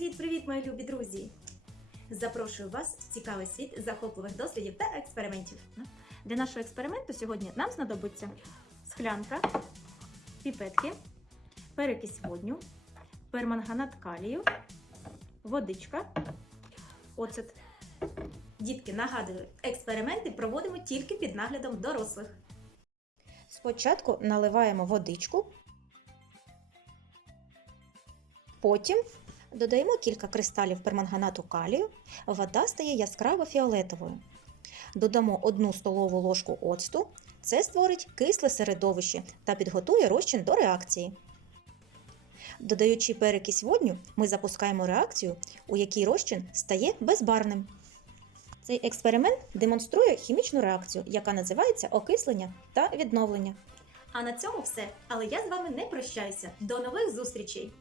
Привіт, мої любі друзі! Запрошую вас в цікавий світ захопливих дослідів та експериментів. Для нашого експерименту сьогодні нам знадобиться склянка, піпетки, перекись водню, перманганат калію, водичка, оцет. Дітки, нагадую, експерименти проводимо тільки під наглядом дорослих. Спочатку наливаємо водичку, потім додаємо кілька кристалів перманганату калію, вода стає яскраво фіолетовою. Додамо 1 столову ложку оцту, це створить кисле середовище та підготує розчин до реакції. Додаючи перекись водню, ми запускаємо реакцію, у якій розчин стає безбарвним. Цей експеримент демонструє хімічну реакцію, яка називається окислення та відновлення. А на цьому все. Але я з вами не прощаюся. До нових зустрічей!